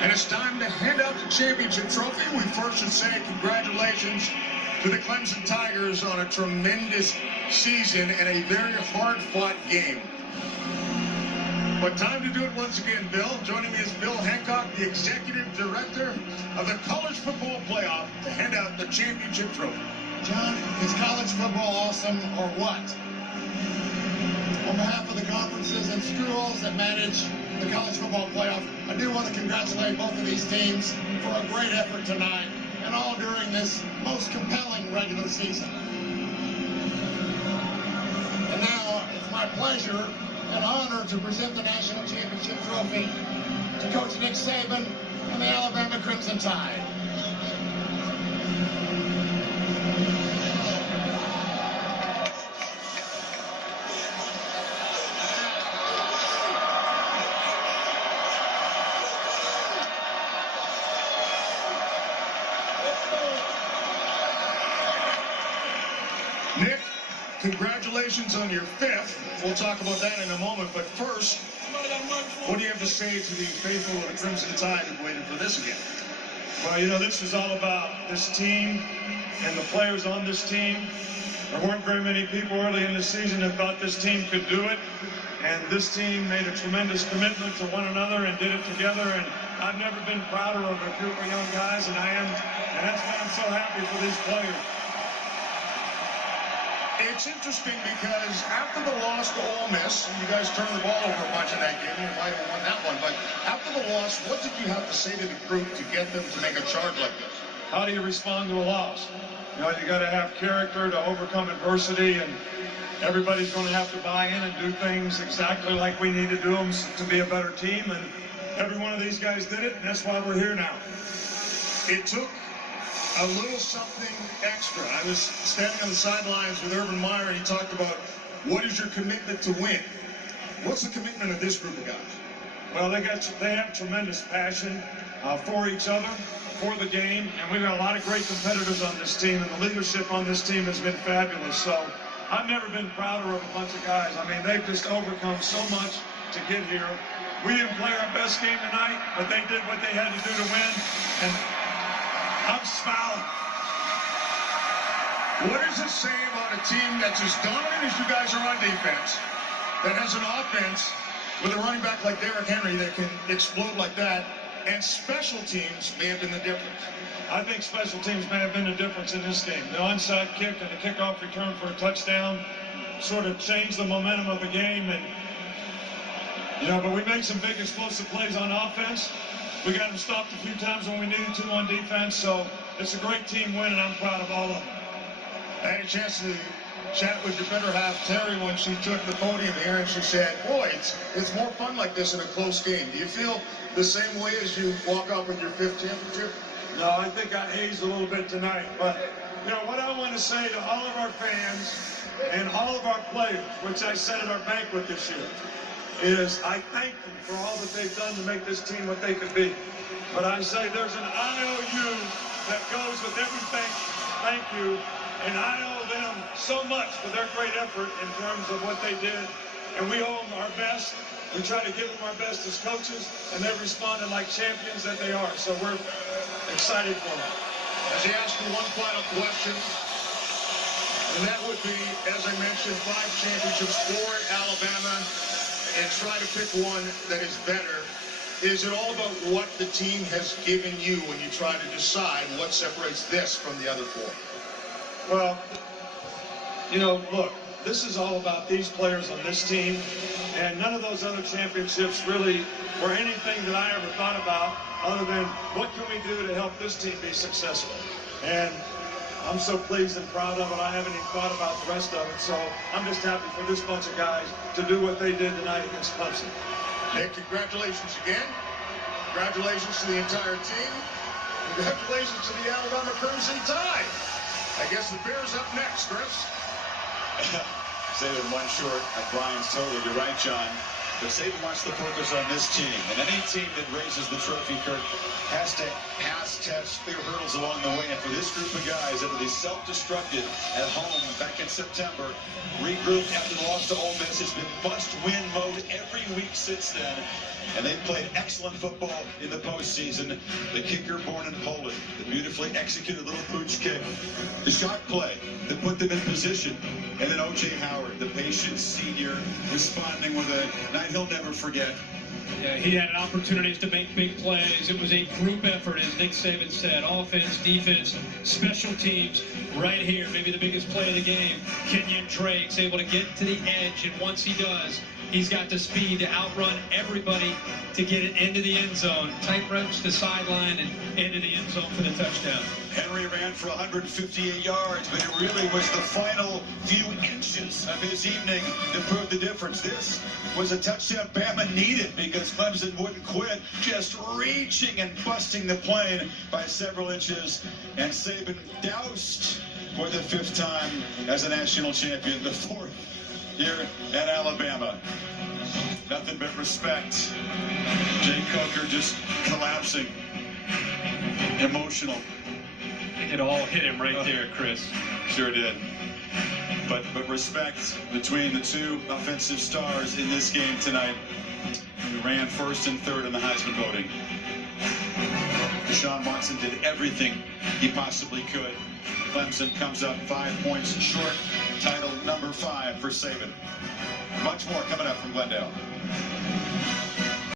And it's time to hand out the championship trophy. We first should say congratulations to the Clemson Tigers on a tremendous season and a very hard-fought game. But time to do it once again, Bill. Joining me is Bill Hancock, the Executive Director of the College Football Playoff, to hand out the championship trophy. John, is college football awesome or what? On behalf of the conferences and schools that manage the College Football Playoff, I do want to congratulate both of these teams for a great effort tonight and all during this most compelling regular season. And now it's my pleasure and honor to present the National Championship Trophy to Coach Nick Saban and the Alabama Crimson Tide. Nick, congratulations on your 5th. We'll talk about that in a moment, but first, what do you have to say to the faithful of the Crimson Tide who waited for this again? Well, you know, this is all about this team and the players on this team. There weren't very many people early in the season that thought this team could do it, and this team made a tremendous commitment to one another and did it together, and I've never been prouder of a group of young guys, and I am, and that's why I'm so happy for these players. It's interesting because after the loss to Ole Miss, and you guys turned the ball over a bunch in that game, you might have won that one, but after the loss, what did you have to say to the group to get them to make a charge like this? How do you respond to a loss? You know, you got to have character to overcome adversity, and everybody's going to have to buy in and do things exactly like we need to do them to be a better team, and every one of these guys did it, and that's why we're here now. It took a little something extra. I was standing on the sidelines with Urban Meyer, and he talked about what is your commitment to win. What's the commitment of this group of guys? Well, they have tremendous passion for each other, for the game, and we've got a lot of great competitors on this team, and the leadership on this team has been fabulous. So I've never been prouder of a bunch of guys. I mean, they've just overcome so much to get here. We didn't play our best game tonight, but they did what they had to do to win, and I'm smiling. What does it say about a team that's as dominant as you guys are on defense, that has an offense with a running back like Derrick Henry that can explode like that, and special teams may have been the difference? I think special teams may have been the difference in this game. The onside kick and the kickoff return for a touchdown sort of changed the momentum of the game, and you know, but we made some big explosive plays on offense. We got them stopped a few times when we needed to on defense, so it's a great team win, and I'm proud of all of them. I had a chance to chat with your better half, Terry, when she took the podium here, and she said, boy, it's more fun like this in a close game. Do you feel the same way as you walk off with your 5th championship? No, I think I hazed a little bit tonight, but you know what I want to say to all of our fans and all of our players, which I said at our banquet this year, is I thank them for all that they've done to make this team what they could be. But I say there's an IOU that goes with everything. Thank you. And I owe them so much for their great effort in terms of what they did. And we owe them our best. We try to give them our best as coaches, and they've responded like champions that they are. So we're excited for them. As he asked you one final question, and that would be, as I mentioned, 5 championships for Alabama, and try to pick one that is better. Is it all about what the team has given you when you try to decide what separates this from the other 4? Well, you know, look, this is all about these players on this team, and none of those other championships really were anything that I ever thought about other than what can we do to help this team be successful. And I'm so pleased and proud of it. I haven't even thought about the rest of it, so I'm just happy for this bunch of guys to do what they did tonight against Clemson. Nick, congratulations again. Congratulations to the entire team. Congratulations to the Alabama Crimson Tide. I guess the Bears up next, Chris. Say it in one short. Brian's totally, you're right, John. But Saban wants to focus on this team. And any team that raises the trophy, Kirk, has to pass test, clear hurdles along the way. And for this group of guys that really self-destructed at home back in September, regrouped after the loss to Ole Miss, it's been must-win mode every week since then. And they've played excellent football in the postseason. The kicker born in Poland, the beautifully executed little pooch kick, the shot play that put them in position, and then O.J. Howard, the patient senior, responding with a night he'll never forget. Yeah, he had opportunities to make big plays. It was a group effort, as Nick Saban said. Offense, defense, special teams, right here. Maybe the biggest play of the game. Kenyon Drake's able to get to the edge, and once he does, he's got the speed to outrun everybody to get it into the end zone. Tight ropes to sideline and into the end zone for the touchdown. Henry ran for 158 yards, but it really was the final few inches of his evening that proved the difference. This was a touchdown Bama needed because Clemson wouldn't quit, just reaching and busting the plane by several inches. And Saban doused for the 5th time as a national champion, the 4th here at Alabama. Nothing but respect. Jay Coker just collapsing, emotional. I think it all hit him right there, Chris. Sure did. But respect between the two offensive stars in this game tonight, who ran 1st and 3rd in the Heisman voting. Deshaun Watson did everything he possibly could. Clemson comes up 5 points short. Title number 5 for Saban. Much more coming up from Glendale.